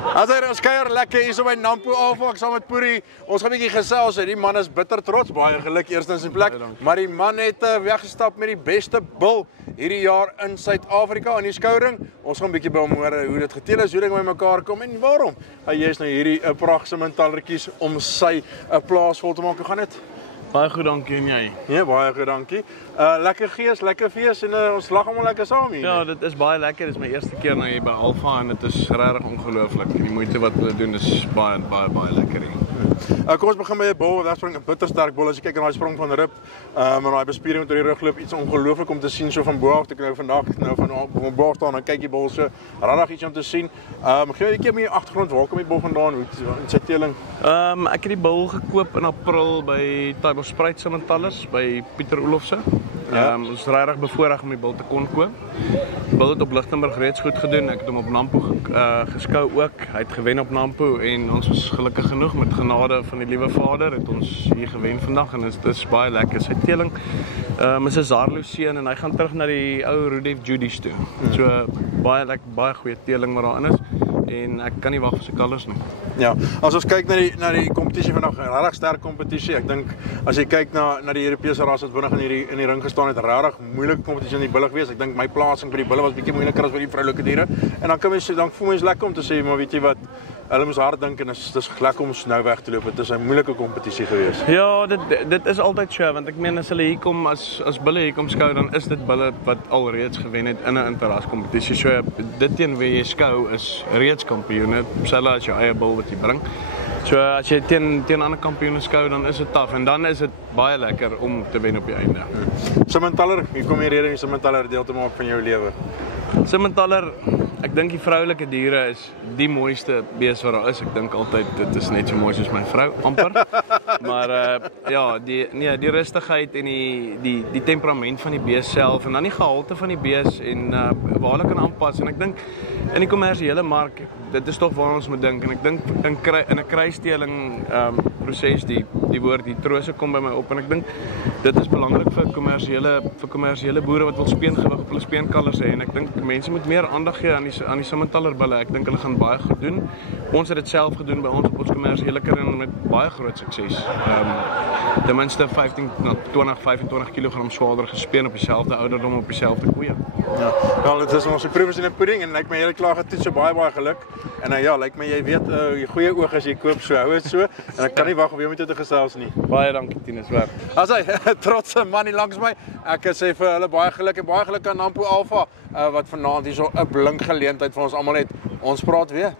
As hy ons kuier lekker hier so by Nampo Alpha, ek saam met Puri. Ons gaan 'n bietjie gesels. Die man is bitter trots, baie geluk eerstens in plek. Maar die man het weggestap met die beste bil hierdie jaar in Suid-Afrika in die skouring. Ons gaan 'n bietjie by hom hoor hoe dit geteel is, hoe dit bymekaar kom en waarom hy is nou hierdie pragtige Simmentallertjies om sy plaas vol te maak. Hoe gaan dit? Baie goed, dankie en jy? Ja, baie goed, dankie. Lekker gees, lekker fees en ons lag almal lekker saam hier. Ja, dit is baie lekker. Dit is my eerste keer nou hier by Alpha en dit is regtig ongelooflik. Die moeite wat hulle doen is baie lekker hier. Kom ons begin by 'n bil, wat spring 'n bittersterk bil. As jy kyk na daai sprong van Rip, en daai bespiering met die rugloop, iets ongelooflik om te sien so van bo af. Ek nou vandag van bo af staan en kyk die bil so, regtig iets om te sien. Gee jy 'n bietjie meer agtergrond, waar kom die bil vandaan? Hoe in sy teeling? Ek het die bil gekoop in April by Tybelspruit Simmentallers by Pieter Olofse. Ons is regtig bevoorreg om die bil te kon koop. Die bil het op Lichtenburg reeds goed gedoen. Ek het hom op Nampo geskou ook. Hy het gewen op Nampo en ons was gelukkig genoeg met genade van die liewe Vader het ons hier gewen vandag en dit is baie lekker. Sy teeling is 'n Zarlo seun en hy gaan terug na die ou Rudolf Judies toe. So baie goeie teeling wat daarin is. En ek kan nie wag vir sy kalvers nie. Ja, as ons kyk na die kompetisie vandag, 'n regtig sterk kompetisie. Ek dink as jy kyk na die Europese ras wat binne in die ring gestaan het, regtig moeilike kompetisie in die bulle gewees. Ek dink my plasing by die bulle was bietjie moeiliker as by die vroulike diere. En dan dan voel mens lekker om te sê, maar weet jy wat, hulle moes hard dink en dis lekker om nou weg te loop. Dit is 'n moeilike kompetisie gewees. Ja, dit is altyd so, want ek meen as hulle hier kom as bulle hier kom skou, dan is dit bulle wat alreeds gewen het in 'n interras kompetisie. So dit teen wie jy skou is reeds kampioene, selfs as jou eie bil wat jy bring. So as jy teen ander kampioene skou, dan is dit taaf en dan is dit baie lekker om te wen op die einde. Simmentaller, hier kom jy rede om die Simmentaller deel te maak van jou lewe. Simmentaller, ek dink die vroulike diere is die mooiste bees wat daar is. Ek dink altyd dit is net so mooi soos my vrou, amper. Maar ja, die rustigheid en die temperament van die bees self en dan die gehalte van die bees en waar hulle kan aanpas en ek dink in die kommersiële mark, dit is tog waar ons moet dink en ek dink in 'n kruisteeling proses die woord die trose kom by my op en ek dink dit is belangrik vir kommersiële boere wat wil speengewig op hulle speenkalvers hê en ek dink mense moet meer aandag gee aan die Simmentaller bulle. Ek dink hulle gaan baie goed doen. Ons het dit self gedoen by ons op ons kommersiële kring met baie groot sukses. Ten minste 20-25 kg swaarder gespeen op dieselfde ouderdom op dieselfde koeie. Ja, wel dit is ons proefs in 'n pudding en lyk my jy klaar getoets, so baie geluk. En ja, lyk my jy weet jy goeie oog as jy koop so, hou dit so. En ek kan nie wag om weer met jou te gesels nie. Baie dankie Tinus, werk. As hy trotse man hier langs my. Ek sê vir hulle baie geluk aan Nampo Alpha wat vanaand hierso 'n blink geleentheid vir ons almal het. Ons praat weer.